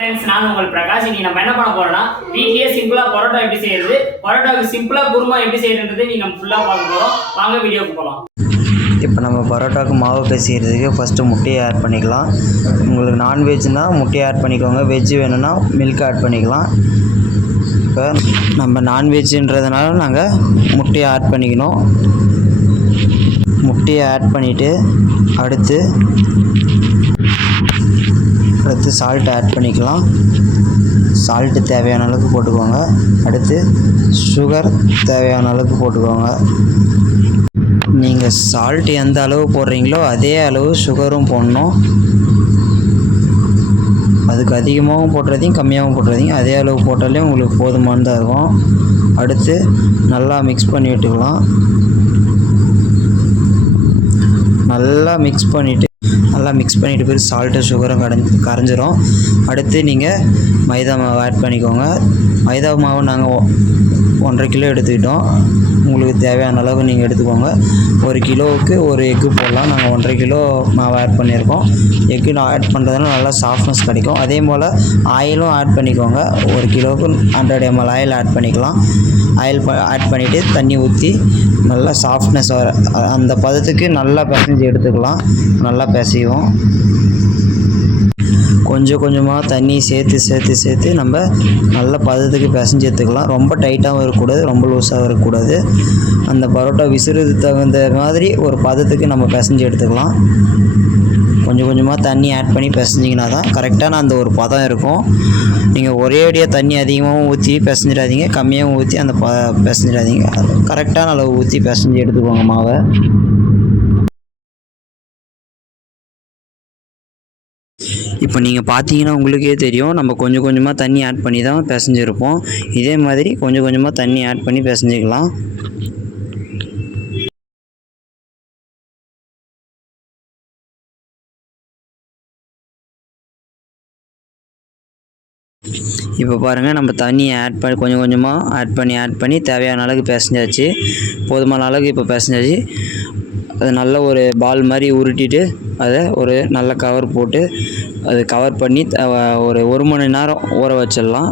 Friends நான் உங்கள் பிரகாஷ். இன்னைக்கு நம்ம என்ன பண்ண போறோம்னா வீட்லயே சிம்பிளா பரோட்டா எப்படி செய்யறது, பரோட்டாக்கு சிம்பிளா குருமா எப்படி செய்யறதுன்றது நீங்க ஃபுல்லா பார்க்க போறோம். வாங்க வீடியோக்கு போலாம். இப்போ நம்ம பரோட்டாவுக்கு மாவு பிசைகிறதுக்கு ஃபஸ்ட்டு முட்டையை ஆட் பண்ணிக்கலாம். உங்களுக்கு நான்வெஜ்னால் முட்டையை ஆட் பண்ணிக்கோங்க, வெஜ் வேணும்னா மில்க் ஆட் பண்ணிக்கலாம். இப்போ நம்ம நான்வெஜ்ஜுன்றதுனால நாங்கள் முட்டையை ஆட் பண்ணிக்கணும். முட்டையை ஆட் பண்ணிவிட்டு அடுத்து சால்ட் ஆட் பண்ணிக்கலாம். சால்ட்டு தேவையான அளவுக்கு போட்டுக்கோங்க. அடுத்து சுகர் தேவையான அளவுக்கு போட்டுக்கோங்க. நீங்கள் சால்ட் எந்த அளவு போடுறீங்களோ அதே அளவு சுகரும் போடணும். அதுக்கு அதிகமாகவும் போடுறதையும் கம்மியாகவும் போடுறதையும் அதே அளவு போட்டாலே உங்களுக்கு போதுமானதாக இருக்கும். அடுத்து நல்லா மிக்ஸ் பண்ணி விட்டுக்கலாம். நல்லா மிக்ஸ் பண்ணிவிட்டு பிறகு சால்ட்டு சுகரும் கரைஞ்சிரும். அடுத்து நீங்கள் மைதா மாவு ஆட் பண்ணிக்கோங்க. மைதா மாவு நாங்கள் 1.5 கிலோ எடுத்துக்கிட்டோம். உங்களுக்கு தேவையான அளவு நீங்கள் எடுத்துக்கோங்க. 1 கிலோவுக்கு 1 எக்கு போடலாம். நாங்கள் 1.5 கிலோ மாவு ஆட் பண்ணியிருக்கோம். எக்கு ஆட் பண்ணுறதுனால நல்லா சாஃப்ட்னஸ் கிடைக்கும். அதே போல் ஆயிலும் ஆட் பண்ணிக்கோங்க. 1 கிலோவுக்கு 100 ml ஆயில் ஆட் பண்ணிக்கலாம். ஆயில் ஆட் பண்ணிவிட்டு தண்ணி ஊற்றி நல்லா சாஃப்ட்னஸ் வர அந்த பதத்துக்கு நல்லா பிசைஞ்சு எடுத்துக்கலாம். நல்லா பிசைவோம். கொஞ்சம் கொஞ்சமாக தண்ணி சேர்த்து நம்ம நல்ல பதத்துக்கு பிசைஞ்சு எடுத்துக்கலாம். ரொம்ப டைட்டாகவும் இருக்கக்கூடாது, ரொம்ப லூஸாகவும் இருக்கக்கூடாது. அந்த பரோட்டா விசுறதுக்கு தகுந்த மாதிரி ஒரு பதத்துக்கு நம்ம பிசைஞ்சு எடுத்துக்கலாம். கொஞ்சம் கொஞ்சமாக தண்ணி ஆட் பண்ணி பிசைஞ்சிங்கன்னா தான் கரெக்டான அந்த ஒரு பதம் இருக்கும். நீங்கள் ஒரே அடியாக தண்ணி அதிகமாகவும் ஊற்றி பிசைஞ்சிடாதீங்க, கம்மியாகவும் ஊற்றி அந்த பிசைஞ்சிடாதீங்க. கரெக்டான அளவு ஊற்றி பிசைஞ்சு எடுத்துக்கோங்க மாவை. இப்போ நீங்கள் பார்த்தீங்கன்னா உங்களுக்கே தெரியும், நம்ம கொஞ்சம் கொஞ்சமாக தண்ணி ஆட் பண்ணி தான் பிசைஞ்சிருப்போம். இதே மாதிரி கொஞ்சம் கொஞ்சமாக தண்ணி ஆட் பண்ணி பிசைஞ்சிக்கலாம். இப்போ பாருங்கள், நம்ம தண்ணியை கொஞ்சம் கொஞ்சமாக ஆட் பண்ணி தேவையான அளவுக்கு பிசைஞ்சாச்சு. போதுமான அளவுக்கு இப்போ பிசைஞ்சாச்சு. அது நல்ல ஒரு பால் மாதிரி உருட்டிட்டு அதை ஒரு நல்ல கவர் போட்டு அது கவர் பண்ணி ஒரு மணி நேரம் ஊற வச்சிடலாம்.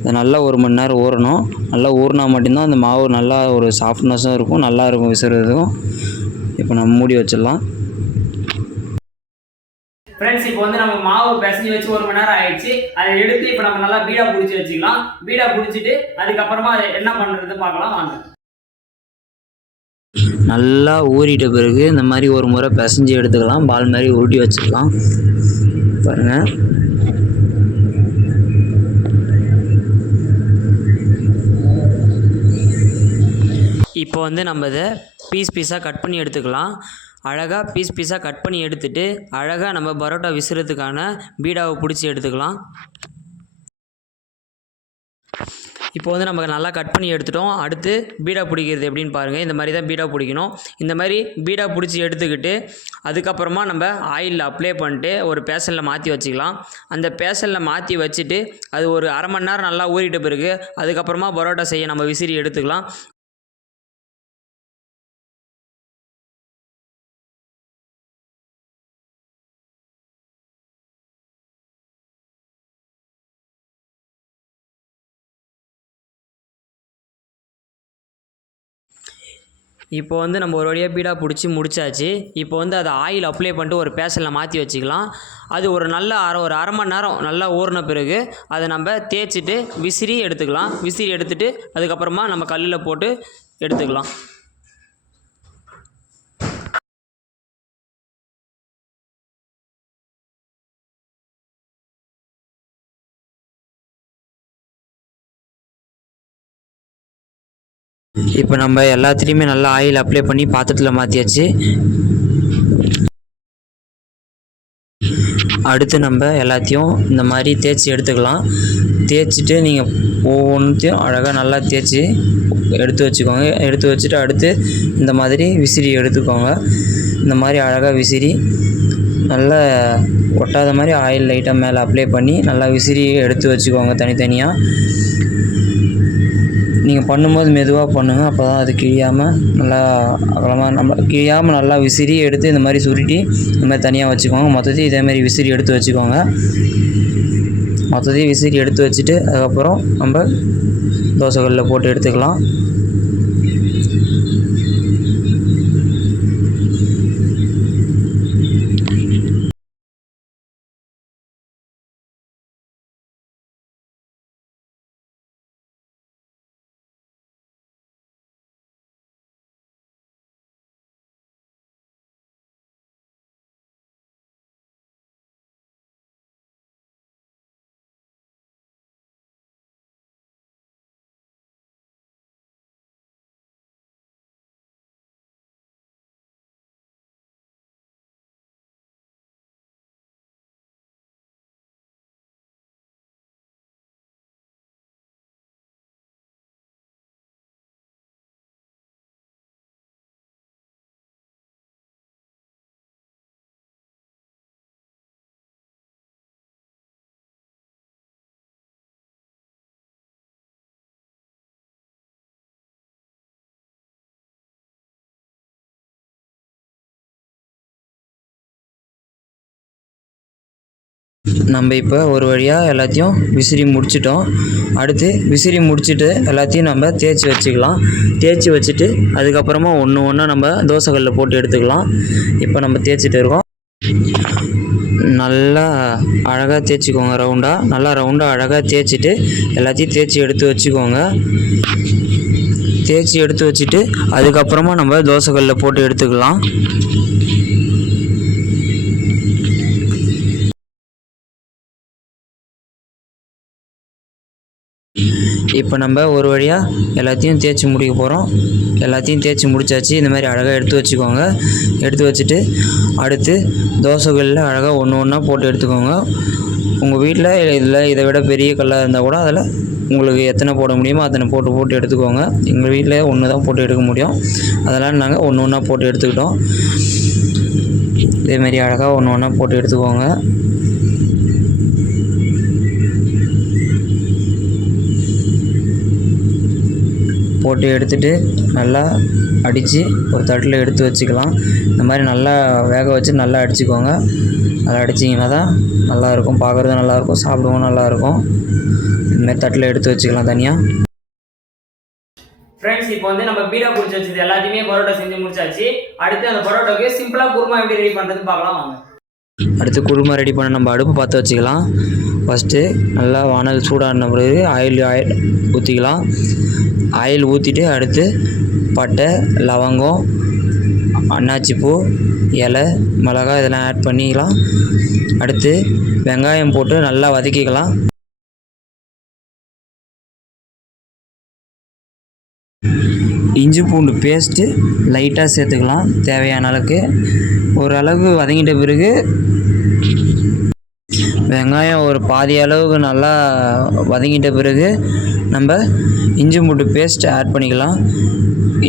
அது நல்லா 1 மணி நேரம் ஊறணும். நல்லா ஊறினா மட்டும்தான் அந்த மாவு நல்லா ஒரு சாஃப்ட்னஸும் இருக்கும், நல்லா இருக்கும் விசுறதுக்கும். இப்போ நம்ம மூடி வச்சிடலாம். ஃப்ரெண்ட்ஸ் இப்போ நம்ம மாவு பிசைஞ்சு வச்சு 1 மணி நேரம் ஆயிடுச்சு. அதை எடுத்து இப்போ நம்ம நல்லா பீடா பிடிச்சி வச்சுக்கலாம். பீடா பிடிச்சிட்டு அதுக்கப்புறமா அதை என்ன பண்ணுறது பார்க்கலாம் வாங்க. நல்லா ஊறிட்ட பிறகு இந்த மாதிரி ஒரு முறை பிசைஞ்சு எடுத்துக்கலாம். பால் மாதிரி உருட்டி வச்சுக்கலாம். பாருங்கள், இப்போ நம்ம இதை பீஸாக கட் பண்ணி எடுத்துக்கலாம். அழகாக பீஸாக கட் பண்ணி எடுத்துகிட்டு அழகாக நம்ம பரோட்டா விசுறதுக்கான பீடாவை பிடிச்சி எடுத்துக்கலாம். இப்போ நம்ம நல்லா கட் பண்ணி எடுத்துட்டோம். அடுத்து பீடா பிடிக்கிறது எப்படின்னு பாருங்கள். இந்த மாதிரி தான் பீடா பிடிக்கணும். இந்த மாதிரி பீடா பிடிச்சி எடுத்துக்கிட்டு அதுக்கப்புறமா நம்ம ஆயிலில் அப்ளை பண்ணிட்டு ஒரு பேசனில் மாற்றி வச்சுக்கலாம். அந்த பேசனில் மாற்றி வச்சுட்டு அது ஒரு அரை மணி நேரம் நல்லா ஊறிட்ட பிறகு அதுக்கப்புறமா பரோட்டா செய்ய நம்ம விசிறி எடுத்துக்கலாம். இப்போ நம்ம ஒரு வழியாக பீடா பிடிச்சி முடிச்சாச்சு. இப்போ அதை ஆயில் அப்ளை பண்ணிட்டு ஒரு பேசனில் மாற்றி வச்சுக்கலாம். அது ஒரு அரை மணி நேரம் நல்லா ஊறின பிறகு அதை நம்ம தேய்ச்சிட்டு விசிறி எடுத்துக்கலாம். விசிறி எடுத்துகிட்டு அதுக்கப்புறமா நம்ம கல்லில் போட்டு எடுத்துக்கலாம். இப்போ நம்ம எல்லாத்துலேயுமே நல்லா ஆயில் அப்ளை பண்ணி பாத்திரத்தில் மாற்றியாச்சு. அடுத்து நம்ம எல்லாத்தையும் இந்த மாதிரி தேய்ச்சி எடுத்துக்கலாம். தேய்ச்சிட்டு நீங்கள் ஒவ்வொன்றையும் அழகாக நல்லா தேய்ச்சி எடுத்து வச்சுக்கோங்க. எடுத்து வச்சுட்டு அடுத்து இந்த மாதிரி விசிறி எடுத்துக்கோங்க. இந்த மாதிரி அழகாக விசிறி நல்லா ஒட்டாத மாதிரி ஆயில் லைட்டாக மேலே அப்ளை பண்ணி நல்லா விசிறி எடுத்து வச்சுக்கோங்க தனித்தனியாக. நீங்கள் பண்ணும்போது மெதுவாக பண்ணுங்கள், அப்போ தான் அது கிழியாமல் நல்லா அகலமாக நம்ம கிழியாமல் நல்லா விசிறி எடுத்து இந்த மாதிரி சுருட்டி இந்த மாதிரி தனியாக வச்சுக்கோங்க. மொத்தத்தையும் இதேமாதிரி விசிறி எடுத்து வச்சுக்கோங்க. மொத்தத்தையும் விசிறி எடுத்து வச்சுட்டு அதுக்கப்புறம் நம்ம தோசைக்கல்லில் போட்டு எடுத்துக்கலாம். நம்ம இப்போ ஒரு வழியாக எல்லாத்தையும் விசிறி முடிச்சிட்டோம். அடுத்து விசிறி முடிச்சுட்டு எல்லாத்தையும் நம்ம தேய்ச்சி வச்சுக்கலாம். தேய்ச்சி வச்சுட்டு அதுக்கப்புறமா ஒன்று ஒன்றா நம்ம தோசைக்கல்லில் போட்டு எடுத்துக்கலாம். இப்போ நம்ம தேய்ச்சிட்டு இருக்கோம். நல்லா அழகாக தேய்ச்சிக்கோங்க. நல்லா ரவுண்டாக அழகாக தேய்ச்சிட்டு எல்லாத்தையும் தேய்ச்சி எடுத்து வச்சுக்கோங்க. தேய்ச்சி எடுத்து வச்சுட்டு அதுக்கப்புறமா நம்ம தோசைக்கல்லில் போட்டு எடுத்துக்கலாம். இப்போ நம்ம ஒரு வழியாக எல்லாத்தையும் தேய்ச்சி முடிக்க போகிறோம். எல்லாத்தையும் தேய்ச்சி முடிச்சாச்சு. இந்த மாதிரி அழகாக எடுத்து வச்சுக்கோங்க. எடுத்து வச்சுட்டு அடுத்து தோசைக்கல்லில் அழகாக ஒன்று ஒன்றா போட்டு எடுத்துக்கோங்க. உங்கள் வீட்டில் இதை விட பெரிய கல்லாக இருந்தால் கூட அதில் உங்களுக்கு எத்தனை போட முடியுமோ அத்தனை போட்டு எடுத்துக்கோங்க. எங்கள் வீட்டில் ஒன்று தான் போட்டு எடுக்க முடியும். அதெல்லாம் நாங்கள் ஒன்று ஒன்றா போட்டு எடுத்துக்கிட்டோம். இதேமாரி அழகாக ஒன்று ஒன்றா போட்டு எடுத்துக்கோங்க. போட்டு எடுத்துகிட்டு நல்லா அடித்து ஒரு தட்டில் எடுத்து வச்சுக்கலாம். இந்த மாதிரி நல்லா வேக வச்சு நல்லா அடிச்சுக்கோங்க. நல்லா அடிச்சிங்கன்னா தான் நல்லாயிருக்கும், பார்க்குறதும் நல்லாயிருக்கும், சாப்பிடவும் நல்லாயிருக்கும். இதுமாதிரி தட்டில் எடுத்து வச்சுக்கலாம் தனியாக. ஃப்ரெண்ட்ஸ், இப்போ வந்து நம்ம பீடா பிடிச்சி வச்சது எல்லாத்தையுமே பரோட்டா செஞ்சு முடிச்சாச்சு. அடுத்து அந்த பரோட்டாவுக்கு சிம்பிளாக குருமா எப்படி ரெடி பண்ணுறதுன்னு பார்க்கலாம் வாங்க. அடுத்து குருமா ரெடி பண்ண நம்ம அடுப்பு பற்ற வச்சுக்கலாம். ஃபஸ்ட்டு நல்லா வானல் சூடான பிறகு ஆயில் ஊற்றிக்கலாம். ஆயில் ஊற்றிட்டு அடுத்து பட்டை, லவங்கம், அன்னாச்சிப்பூ, இலை, மிளகாய் இதெல்லாம் ஆட் பண்ணிக்கலாம். அடுத்து வெங்காயம் போட்டு நல்லா வதக்கிக்கலாம். இஞ்சி பூண்டு பேஸ்ட்டு லைட்டாக சேர்த்துக்கலாம் தேவையான அளவுக்கு. ஓரளவு வதங்கிட்ட பிறகு வெங்காயம் ஒரு பாதி அளவுக்கு நல்லா வதங்கிட்ட பிறகு நம்ம இஞ்சி பூண்டு பேஸ்ட் ஆட் பண்ணிக்கலாம்.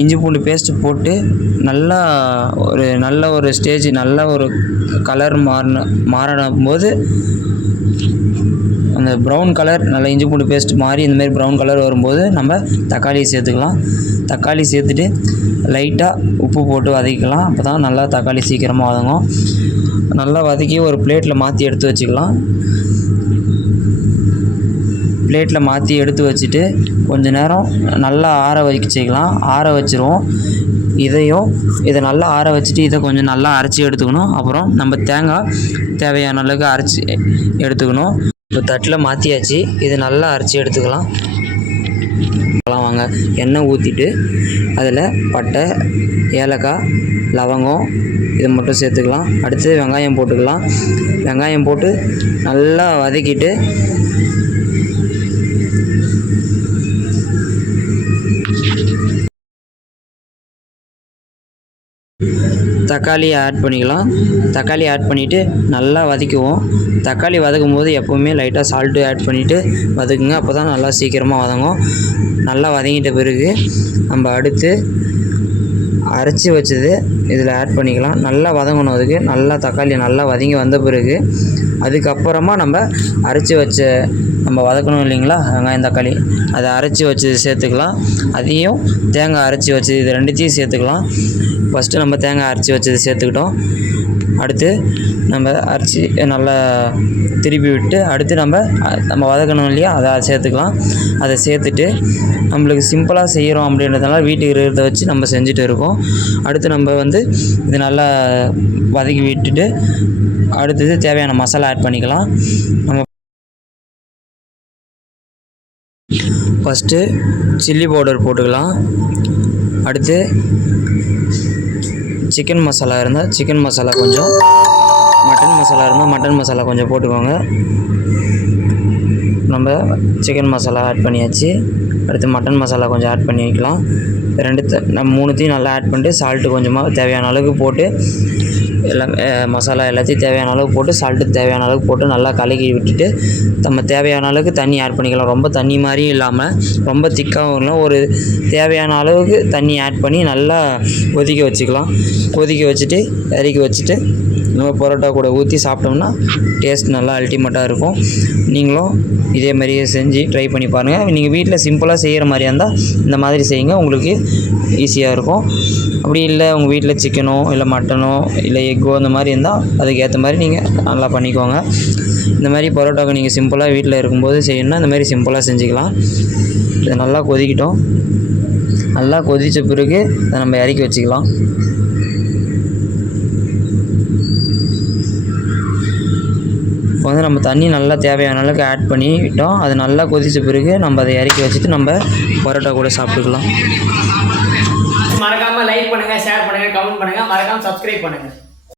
இஞ்சி பூண்டு பேஸ்ட்டு போட்டு நல்ல ஒரு ஸ்டேஜ் நல்ல ஒரு கலர் மாறின போது அந்த ப்ரௌன் கலர் நல்லா இஞ்சி பூண்டு பேஸ்ட் மாறி இந்தமாரி ப்ரௌன் கலர் வரும்போது நம்ம தக்காளியை சேர்த்துக்கலாம். தக்காளி சேர்த்துட்டு லைட்டாக உப்பு போட்டு வதக்கிக்கலாம். அப்போ தான் நல்லா தக்காளி சீக்கிரமாக வதங்கும். நல்லா வதக்கி ஒரு பிளேட்டில் மாற்றி எடுத்து வச்சுக்கலாம். பிளேட்டில் மாற்றி எடுத்து வச்சுட்டு கொஞ்சம் நேரம் நல்லா ஆற வச்சுக்கலாம். ஆற வச்சுருவோம். இதை நல்லா ஆற வச்சுட்டு இதை கொஞ்சம் நல்லா அரைச்சி எடுத்துக்கணும். அப்புறம் நம்ம தேங்காய் தேவையான அளவுக்கு அரைச்சி எடுத்துக்கணும். இப்போ தட்டில் மாற்றியாச்சு. இது நல்லா அரைச்சி எடுத்துக்கலாம். வாங்க, எண்ணெய் ஊற்றிட்டு அதில் பட்டை, ஏலக்காய், லவங்கம் இதை மட்டும் சேர்த்துக்கலாம். அடுத்து வெங்காயம் போட்டுக்கலாம். வெங்காயம் போட்டு நல்லா வதக்கிட்டு தக்காளியை ஆட் பண்ணிக்கலாம். தக்காளி ஆட் பண்ணிவிட்டு நல்லா வதக்குவோம். தக்காளி வதக்கும் போது எப்போவுமே லைட்டாக சால்ட்டு ஆட் பண்ணிவிட்டு வதக்குங்க. அப்போ தான் நல்லா சீக்கிரமாக வதங்கும். நல்லா வதங்கிட்ட பிறகு நம்ம அடுத்து அரைச்சி வச்சது இதில் ஆட் பண்ணிக்கலாம். நல்லா வதங்கணும். அதுக்கு நல்லா தக்காளி நல்லா வதங்கி வந்த பிறகு அதுக்கப்புறமா நம்ம அரைச்சி வச்ச நம்ம வதக்கணும் இல்லைங்களா வெங்காயம் தக்காளி, அதை அரைச்சி வச்சது சேர்த்துக்கலாம். அதையும் தேங்காய் அரைச்சி வச்சது இது ரெண்டுத்தையும் சேர்த்துக்கலாம். ஃபஸ்ட்டு நம்ம தேங்காய் அரைச்சி வச்சது சேர்த்துக்கிட்டோம். அடுத்து நம்ம அரைச்சி நல்லா திருப்பி விட்டு அடுத்து நம்ம வதக்கணும் இல்லையா அதை சேர்த்துக்கலாம். அதை சேர்த்துட்டு நம்மளுக்கு சிம்பிளாக செய்கிறோம் அப்படின்றதுனால வீட்டுக்கு இருக்கிறத வச்சு நம்ம செஞ்சுட்டு இருக்கோம். அடுத்து நம்ம இது நல்லா வதக்கி விட்டுட்டு அடுத்தது தேவையான மசாலா ஆட் பண்ணிக்கலாம். நம்ம ஃபஸ்ட்டு சில்லி பவுடர் போட்டுக்கலாம். அடுத்து சிக்கன் மசாலா இருந்தால் சிக்கன் மசாலா கொஞ்சம், மட்டன் மசாலா இருந்தால் மட்டன் மசாலா கொஞ்சம் போட்டுக்கோங்க. நம்ம சிக்கன் மசாலா ஆட் பண்ணியாச்சு. அடுத்து மட்டன் மசாலா கொஞ்சம் ஆட் பண்ணிக்கலாம். நம்ம மூணுத்தையும் நல்லா ஆட் பண்ணிட்டு சால்ட்டு கொஞ்சமாக தேவையான அளவுக்கு போட்டு எல்லாம் மசாலா எல்லாத்தையும் தேவையான அளவுக்கு போட்டு சால்ட்டு தேவையான அளவுக்கு போட்டு நல்லா கலக்கி விட்டுட்டு நம்ம தேவையான அளவுக்கு தண்ணி ஆட் பண்ணிக்கலாம். ரொம்ப தண்ணி மாதிரியும் இல்லாமல் ரொம்ப திக்காகவும் இல்லை, ஒரு தேவையான அளவுக்கு தண்ணி ஆட் பண்ணி நல்லா கொதிக்க வச்சுக்கலாம். கொதிக்க வச்சுட்டு இறக்கி வச்சுட்டு நம்ம பரோட்டா கூட ஊற்றி சாப்பிட்டோம்னா டேஸ்ட் நல்லா அல்டிமேட்டாக இருக்கும். நீங்களும் இதே மாதிரியே செஞ்சு ட்ரை பண்ணி பாருங்கள். நீங்கள் வீட்டில் சிம்பிளாக செய்கிற மாதிரியா இருந்தால் இந்த மாதிரி செய்யுங்க, உங்களுக்கு ஈஸியாக இருக்கும். அப்படி இல்லை உங்கள் வீட்டில் சிக்கனோ இல்லை மட்டனோ இல்லை எக்கோ அந்த மாதிரி இருந்தால் அதுக்கேற்ற மாதிரி நீங்கள் நல்லா பண்ணிக்கோங்க. இந்த மாதிரி பரோட்டாவுக்கு நீங்கள் சிம்பிளாக வீட்டில் இருக்கும்போது செய்யணும்னா இந்த மாதிரி சிம்பிளாக செஞ்சுக்கலாம். இது நல்லா கொதிக்கிட்டோம். நல்லா கொதித்த பிறகு அதை நம்ம இறக்கி வச்சுக்கலாம். இப்போ நம்ம தண்ணி நல்லா தேவையான அளவுக்கு ஆட் பண்ணிவிட்டோம். அது நல்லா கொதித்த பிறகு நம்ம அதை இறக்கி வச்சுட்டு நம்ம பரோட்டா கூட சாப்பிட்டுக்கலாம். மறக்காம லைக் பண்ணுங்க, ஷேர் பண்ணுங்க, கமெண்ட் பண்ணுங்க, மறக்காம சப்ஸ்கிரைப் பண்ணுங்க.